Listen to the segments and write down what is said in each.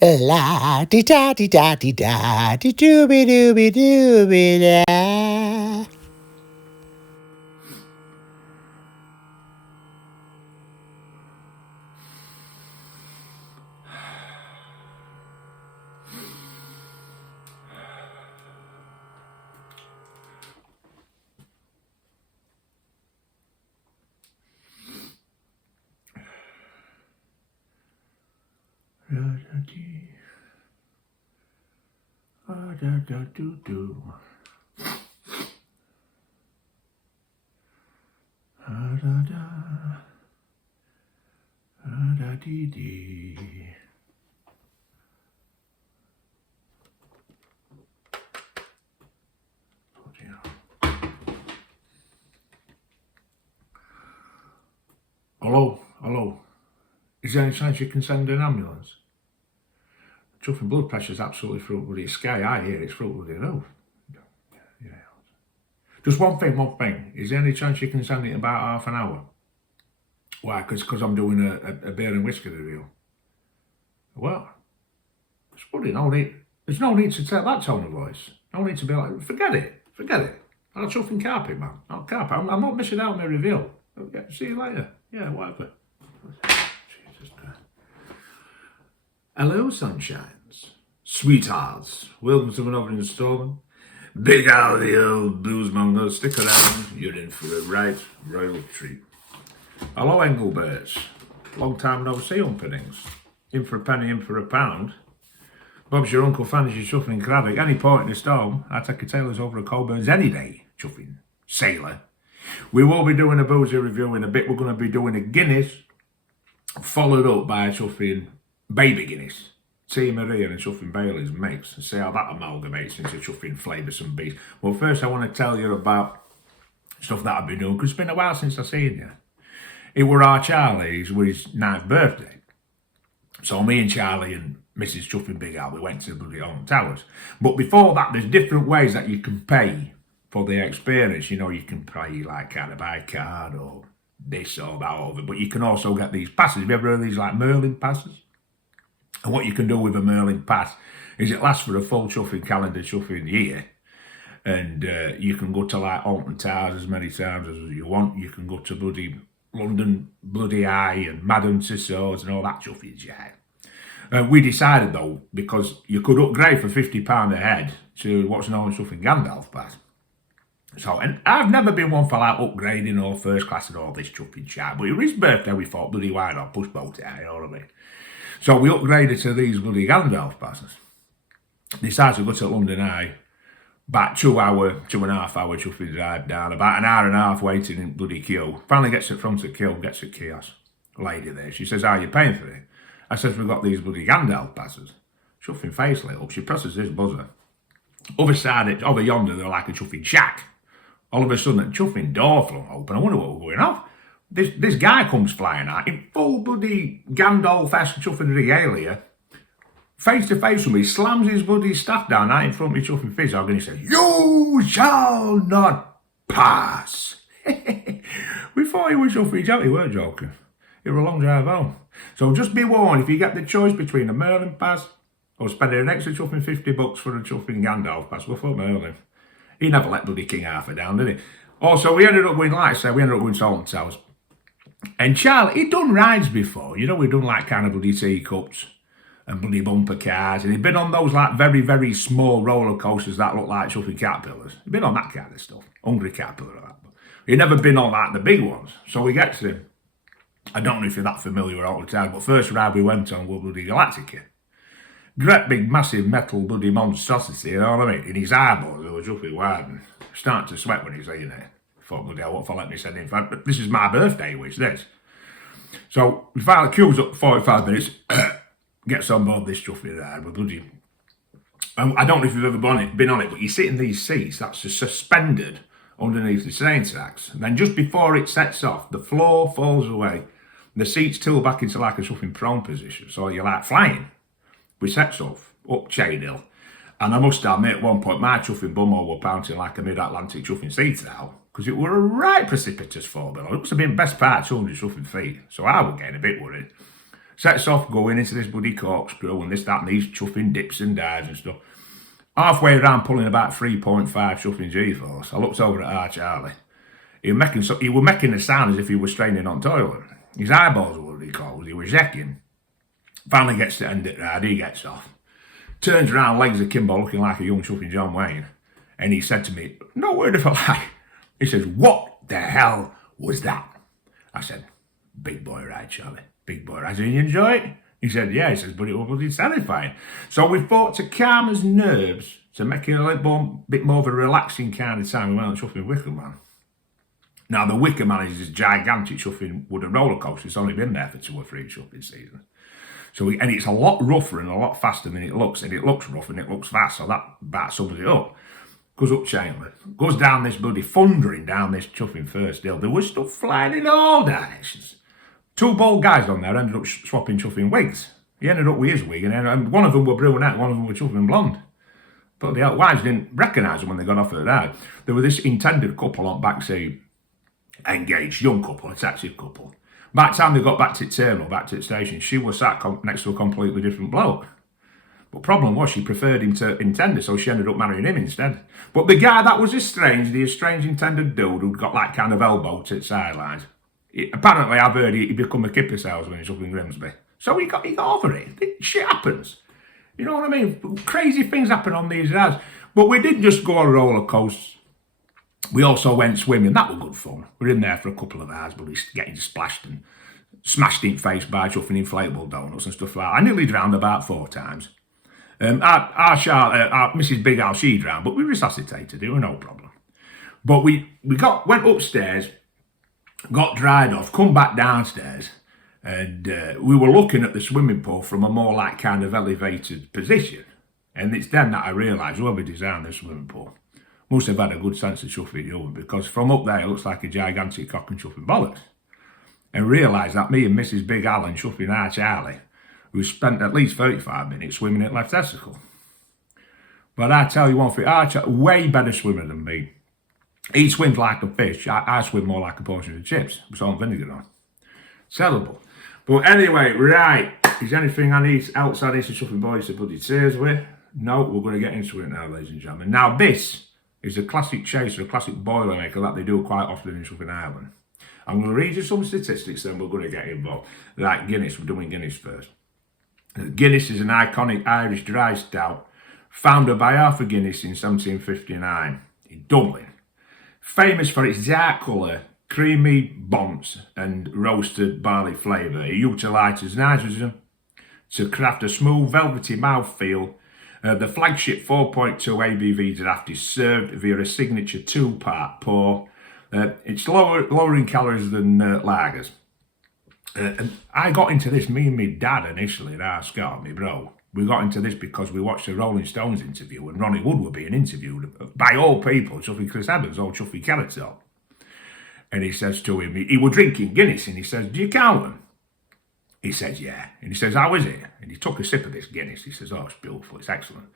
La di da di da di da di dooby dooby dooby da. Hello, hello. Is there any chance you can send an ambulance? Chuffing blood pressure's absolutely through bloody sky. I hear it's through bloody roof. Yeah. Just one thing. Is there any chance you can send it in about half an hour? Why? Because I'm doing a beer and whiskey review. What? It's bloody no need. There's no need to take that tone of voice. No need to be like, forget it. I'll chuffing carpet, man. I'll carpet. I'm not missing out on my review. Okay, see you later. Yeah, whatever. Jesus Christ. Hello, sunshines. Sweethearts. Welcome to another installment. Big Al, the old blues monger. Stick around. You're in for a right royal treat. Hello, Engelberts. Long time no see, umpernings. In for a penny, in for a pound. Bob's your uncle, fancies your chuffing Craddock. Any point in the storm, I take a tailors over a Colburn's any day, chuffing sailor. We will be doing a boozy review in a bit. We're going to be doing a Guinness, followed up by a chuffing baby Guinness. Tia Maria and chuffing Bailey's mix, and see how that amalgamates into chuffing flavoursome beast. Well, first I want to tell you about stuff that I've been doing, because it's been a while since I've seen you. It were our Charlie's with his 9th birthday. So me and Charlie and Mrs. Chuffing Big Al, we went to the bloody Alton Towers. But before that, there's different ways that you can pay for the experience. You know, you can pay like kind of by card or this or that over. But you can also get these passes. Have you ever heard of these like Merlin passes? And what you can do with a Merlin pass is it lasts for a full chuffing calendar chuffing year. And you can go to like Alton Towers as many times as you want. You can go to bloody London Bloody Eye and Madame Tussauds and all that chuffing jazz. We decided though, because you could upgrade for £50 a head to what's known as chuffing Gandalf Pass. So, and I've never been one for like upgrading or first class and all this chuffing chat, but it was his birthday, we thought, bloody why not, push boat it, you know what I mean? So we upgraded to these bloody Gandalf passes. Decided to go to London Eye, about 2.5 hour chuffing drive down, about an hour and a half waiting in bloody queue. Finally gets it front of the queue, gets a kiosk. Lady there, she says, how are you paying for it? I says, we've got these bloody Gandalf passes. Chuffing face lit up, she presses this buzzer. Other side, over yonder, they're like a chuffing shack. All of a sudden, a chuffing door flung open. I wonder what was going on. This guy comes flying out in full bloody Gandalf-esque chuffing regalia. Face to face with me, slams his bloody staff down out in front of me chuffing physog, and he says, you shall not pass. We thought he was chuffing his out, he weren't joking. It was a long drive home. So just be warned, if you get the choice between a Merlin pass or spending an extra chuffing $50 for a chuffing Gandalf pass, go for Merlin. He never let bloody King Arthur down, did he? Also, we ended up going, like I said, to Alton Towers. And Charlie, he'd done rides before. You know, we'd done like kind of bloody teacups and bloody bumper cars. And he'd been on those like very, very small roller coasters that look like chuffing caterpillars. He'd been on that kind of stuff. Hungry caterpillar or that. He'd never been on like the big ones. So we get to him. I don't know if you're that familiar with Alton Towers, but first ride we went on was bloody Galactica. Great big massive metal bloody monstrosity, you know what I mean? In his eyeballs, it was chuffing wide and starting to sweat when he's eating it. Thought, bloody hell, what if I let me send in? But this is my birthday wish, this. So we finally queues up 45 minutes, gets on board this chuffing ride with bloody. I don't know if you've ever been on it, but you sit in these seats that's just suspended underneath the train tracks. And then just before it sets off, the floor falls away. The seats tilt back into like a chuffing prone position. So you're like flying. We sets off up Chain Hill. And I must admit, at one point, my chuffing bumhole were pouncing like a mid-Atlantic chuffing sea towel, because it were a right precipitous fall below. It must have been best part 200 chuffing feet. So I was getting a bit worried. Sets off going into this bloody corkscrew and this, that, and these chuffing dips and dives and stuff. Halfway around pulling about 3.5 chuffing G-force, I looked over at our Charlie. He was making a sound as if he was straining on toilet. His eyeballs were what he called. He was yecking. Finally gets to end it ride, he gets off. Turns around, legs akimbo, looking like a young chuffing John Wayne. And he said to me, no word of a lie. He says, what the hell was that? I said, big boy ride, Charlie. Big boy ride. Did you enjoy it? He said, yeah. He says, but it was bloody terrifying. So we thought to calm his nerves, to make it a little bit more of a relaxing kind of time, we went on chuffing Wicker Man. Now, the Wicker Man is this gigantic chuffing wooden roller coaster. It's only been there for 2 or 3 chuffing seasons. And it's a lot rougher and a lot faster than it looks. And it looks rough and it looks fast, so that sums it up. Goes up Chandler, goes down this bloody thundering down this chuffing first hill. There was stuff flying in all directions. 2 bald guys on there ended up swapping chuffing wigs. He ended up with his wig, and one of them were brunette, one of them were chuffing blonde. But the wives didn't recognise them when they got off the ride. There was this intended couple on back seat, engaged, young couple, attractive couple. By the time they got back to the terminal, back to the station, she was sat next to a completely different bloke. But problem was she preferred him to intended, so she ended up marrying him instead. But the guy that was the estranged intended dude who'd got that kind of elbow to the sidelines, apparently I've heard he become a kipper salesman when he's up in Grimsby. So he got over it. Shit happens. You know what I mean? Crazy things happen on these rides. But we didn't just go on roller coasters. We also went swimming. That was good fun. We were in there for a couple of hours, but we getting splashed and smashed in face by chuffing inflatable donuts and stuff like that. I nearly drowned about 4 times. Our Mrs. Big Al, she drowned, but we resuscitated. It was no problem. But we went upstairs, got dried off, come back downstairs, and we were looking at the swimming pool from a more like kind of elevated position. And it's then that I realised whoever designed the swimming pool must have had a good sense of chuffing humour, because from up there it looks like a gigantic cock and chuffing bollocks. And realised that me and Mrs. Big Al and chuffing our Charlie, who spent at least 35 minutes swimming at left testicle. But I tell you one thing, Archer, way better swimmer than me. He swims like a fish. I swim more like a portion of chips with salt and vinegar on. Terrible. But anyway, right. Is there anything else I need to chuffing boys to bloody tears with? No, we're going to get into it now, ladies and gentlemen. Now, this is a classic chaser, a classic boilermaker that they do quite often in Chuffing Ireland. I'm going to read you some statistics, then we're going to get involved. Like Guinness, we're doing Guinness first. Guinness is an iconic Irish dry stout founded by Arthur Guinness in 1759 in Dublin. Famous for its dark colour, creamy bonds and roasted barley flavour. It utilises nitrogen to craft a smooth, velvety mouthfeel. The flagship 4.2 ABV draft is served via a signature 2-part pour. It's lower in calories than lagers. And I got into this, me and my dad initially, Scott, my bro. We got into this because we watched the Rolling Stones interview and Ronnie Wood were being interviewed by all people, Chuffy Chris Evans, old Chuffy Carrot Top. And he says to him, he was drinking Guinness, and he says, do you count them? He says, yeah. And he says, how is it? And he took a sip of this Guinness. He says, oh, it's beautiful, it's excellent.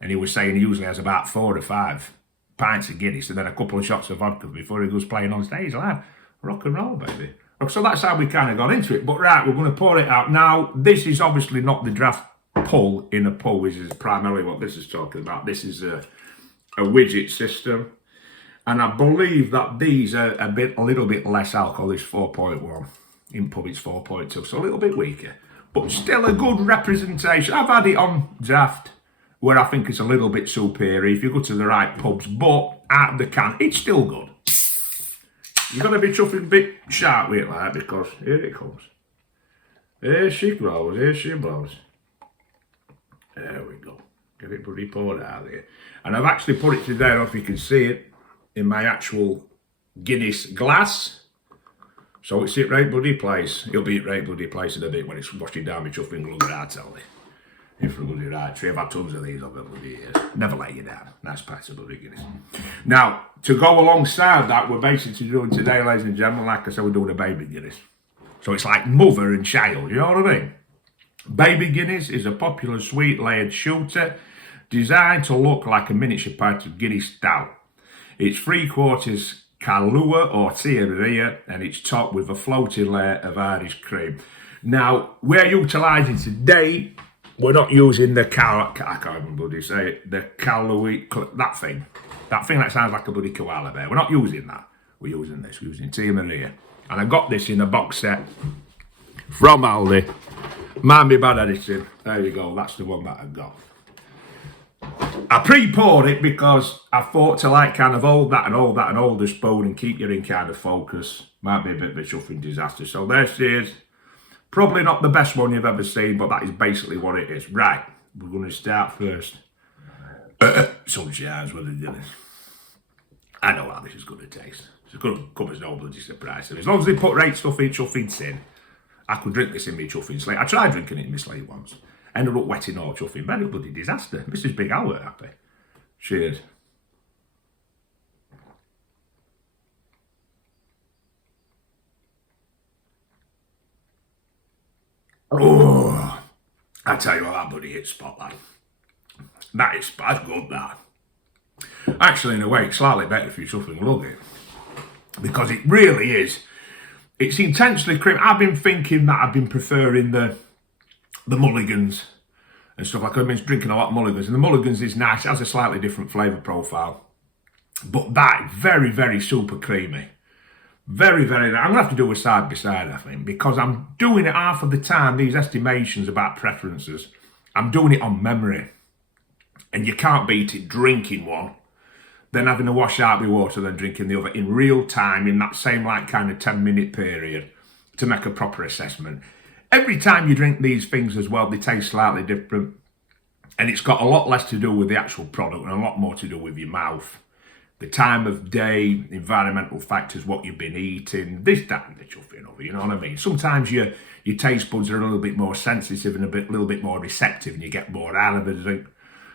And he was saying he usually has about 4 or 5 pints of Guinness and then a couple of shots of vodka before he goes playing on stage live. Rock and roll, baby. So that's how we kind of got into it. But right, we're going to pour it out. Now, this is obviously not the draft pull in a pull, which is primarily what this is talking about. This is a widget system. And I believe that these are a little bit less alcohol. This 4.1. In pub, it's 4.2, so a little bit weaker. But still a good representation. I've had it on draft, where I think it's a little bit superior if you go to the right pubs. But out of the can, it's still good. You've got to be chuffing a bit sharp with it like that, because here it comes. Here she blows, here she blows. There we go. Get it bloody poured out there. And I've actually put it today, I don't know if you can see it, in my actual Guinness glass. So it's at right bloody place. It'll be at right bloody place in a bit when it's washing down my chuffing glue, I tell you. If for a bloody right tree, I've had tons of these over bloody years. Never let you down. Nice part of bloody Guinness. Now, to go alongside that, we're basically doing today, ladies and gentlemen, like I said, we're doing a baby Guinness. So it's like mother and child, you know what I mean? Baby Guinness is a popular sweet layered shooter designed to look like a miniature pint of Guinness stout. It's 3/4 Kahlua or Tiaria, and it's topped with a floating layer of Irish cream. Now, we're utilising today, we're not using the I can't remember what you say it, the calorie, that thing that sounds like a bloody koala bear. We're not using that. We're using this. We're using Tia Maria. And I got this in a box set from Aldi. Mind me bad editing. There you go. That's the one that I got. I pre-poured it because I thought to like kind of hold that and hold the spoon and keep you in kind of focus. Might be a bit of a chuffing disaster. So there she is. Probably not the best one you've ever seen, but that is basically what it is. Right, we're going to start first. Sunshines with the Guinness. I know how this is going to taste. It's going to come as no bloody surprise. And as long as they put right stuff in chuffing tin, I could drink this in my chuffing slate. I tried drinking it in my slate once. Ended up wetting all chuffing. Very bloody disaster. Mrs. Big Al weren't happy. Cheers. Oh, I tell you what, that bloody hit spot, lad. That's good, that. Actually, in a way, it's slightly better for your chuffing luggy. Because it really is. It's intensely creamy. I've been thinking that I've been preferring the mulligans and stuff like that. I've been drinking a lot of mulligans. And the mulligans is nice. It has a slightly different flavour profile. But that, very, very super creamy. Very, very, I'm going to have to do a side by side, I think, because I'm doing it half of the time, these estimations about preferences. I'm doing it on memory. And you can't beat it drinking one, then having a wash out with water, then drinking the other in real time in that same like kind of 10-minute period to make a proper assessment. Every time you drink these things as well, they taste slightly different. And it's got a lot less to do with the actual product and a lot more to do with your mouth. The time of day, environmental factors, what you've been eating, this, that, and the chuffing over, you know what I mean? Sometimes your taste buds are a little bit more sensitive and little bit more receptive and you get more out of a drink.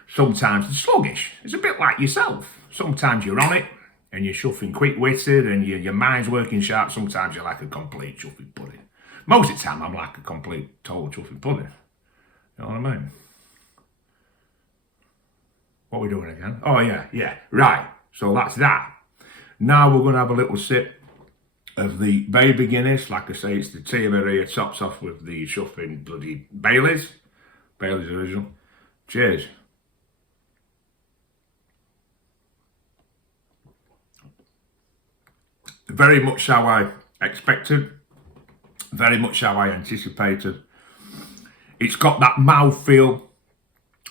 Sometimes it's sluggish. It's a bit like yourself. Sometimes you're on it and you're chuffing quick-witted and your mind's working sharp. Sometimes you're like a complete chuffing pudding. Most of the time I'm like a complete, total chuffing pudding. You know what I mean? What are we doing again? Oh, yeah. Right. So that's that. Now we're going to have a little sip of the baby Guinness. Like I say, it's the Tia Maria, tops off with the chuffing bloody Baileys. Baileys original. Cheers. Very much how I expected. Very much how I anticipated. It's got that mouthfeel,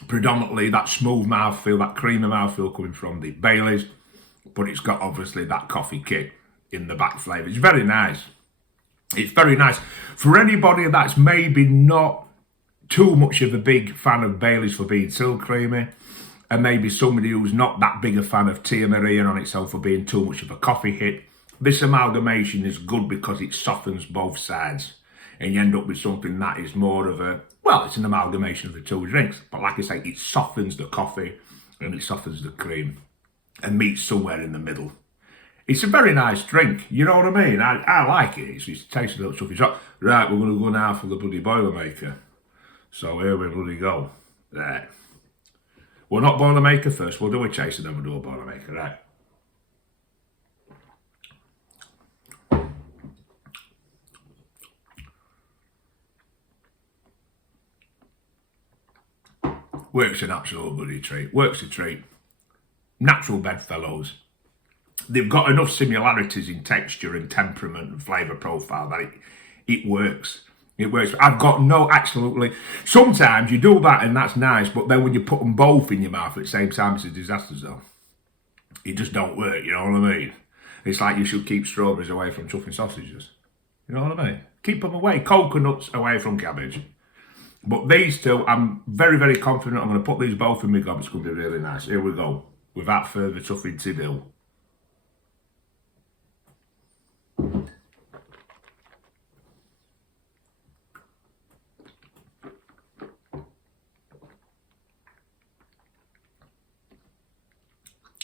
predominantly that smooth mouthfeel, that creamy mouthfeel coming from the Baileys. But it's got obviously that coffee kick in the back flavour. It's very nice. It's very nice. For anybody that's maybe not too much of a big fan of Baileys for being so creamy, and maybe somebody who's not that big a fan of Tia Maria on itself for being too much of a coffee hit, this amalgamation is good because it softens both sides. And you end up with something that is more of a, well, it's an amalgamation of the two drinks. But like I say, it softens the coffee and it softens the cream and meets somewhere in the middle. It's a very nice drink, you know what I mean? I like it. It tastes a little stuffy. So, right, we're going to go now for the bloody Boilermaker. So here we bloody go. There. We'll not Boilermaker first. We'll do a chase and then we'll do a Boilermaker, right? Works an absolute bloody treat. Works a treat. Natural bedfellows. They've got enough similarities in texture and temperament and flavour profile that it works. It works. I've got no absolutely. Sometimes you do that and that's nice, but then when you put them both in your mouth at the same time, it's a disaster zone. It just don't work. You know what I mean? It's like you should keep strawberries away from chuffing sausages. You know what I mean? Keep them away. Coconuts away from cabbage. But these two, I'm very, very confident I'm going to put these both in my gob. It's going to be really nice. Here we go. Without further tuffing to do.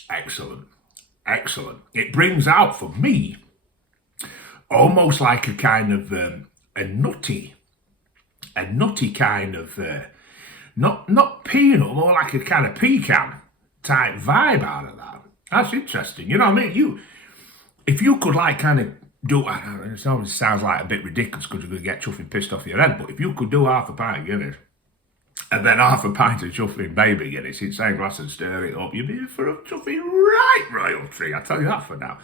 Excellent. Excellent. It brings out, for me, almost like a kind of a nutty kind of, not peanut, more like a kind of pecan type vibe out of that. That's interesting. You know what I mean? If you could like kind of It always sounds like a bit ridiculous because you're going to get chuffing pissed off your head, but if you could do half a pint of Guinness and then half a pint of chuffing baby Guinness in the same glass and stir it up, you'd be in for a chuffing right royal treat. I tell you that for now.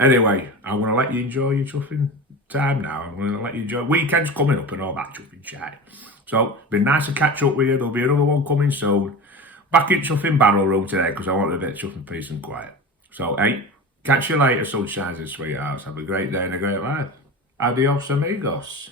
Anyway, I'm going to let you enjoy your chuffing time now. I'm going to let you enjoy weekends coming up and all that chuffing chat. So, been nice to catch up with you. There'll be another one coming soon. Back in chuffing barrel room today because I wanted a bit of chuffing peace and quiet. So, hey, catch you later, sunshines and sweethearts. Have a great day and a great life. Adios, amigos.